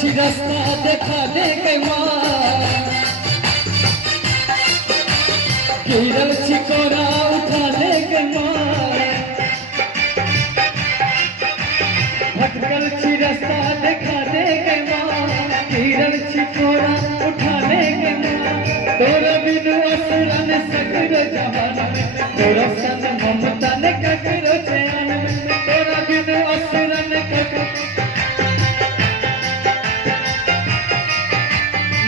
छी रास्ता देखा दे के माँ गिरल छी कोरा उठा ले के माँ भटकल छी रास्ता देखा दे के माँ गिरल छी कोरा उठा ले के माँ तोरा बिनु असरन सगरो जहान तोरा सन ममता ने ककरो चैन तोरा बिनु असरन ककरो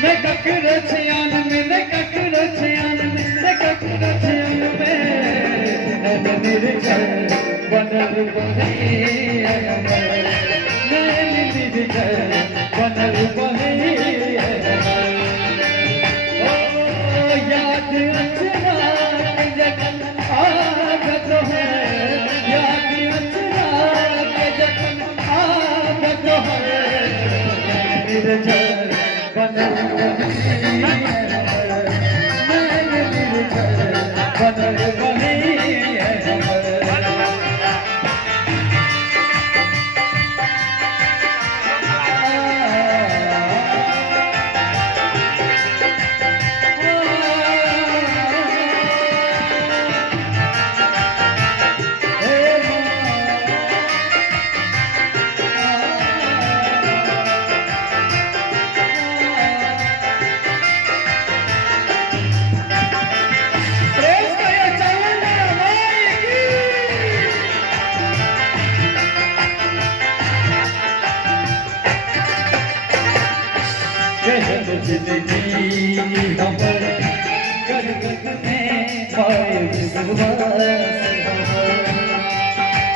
मैं ककरो चैन में मैं ककरो चैन में मैं ककरो चैन में नैन निर्जल बनल बहे नैन निर्जल बनल बहे याद अचरा के जखन आगत है याद अचरा के जखन आगत है निर्जल बनल बहे नैन निर्जल बनल बहे जिंदगी हमर गरगद में पाए विश्वास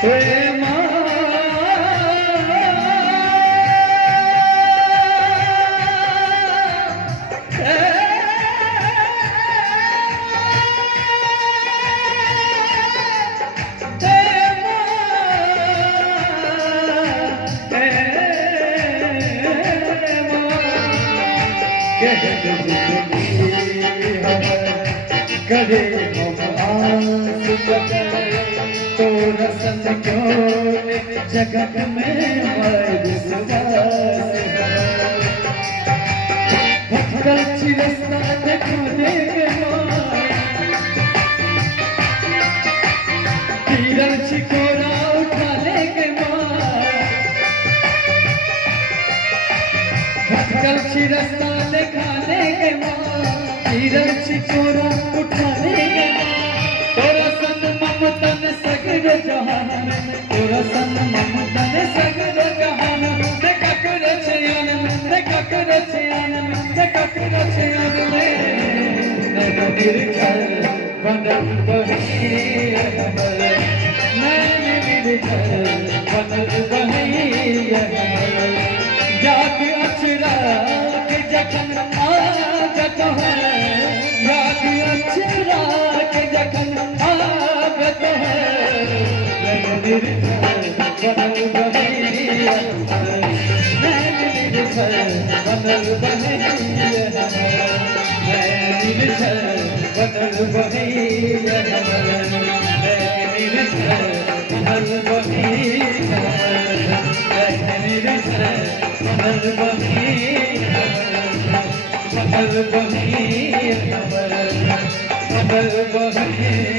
ओए माँ करे हम आस तो रसन क्यों जगत में हमारे विश्वास भटकल छी रास्ता देखा दे के गिरल छी कोरा उठा ले के भटकल छी रास्ता देखा दे के गिरल छी कोरा उठा ले के तोरा सन ममता ने सगरो जहान में तोरा सन ममता ने सगरो जहान में ककरो चैन में ककरो चैन में ककरो चैन में नैन निर्जल बनल बहे नैन निर्जल बनल बहे याद अचरा के जखन आगत है याद अचरा के जखन आगत है नैन निर्जल बनल बहे नैन निर्जल बनल बहे नैन निर्जल बनल बहे नैन निर्जल बनल बहे नैन निर्जल बनल बहे बनल बहे बनल बहे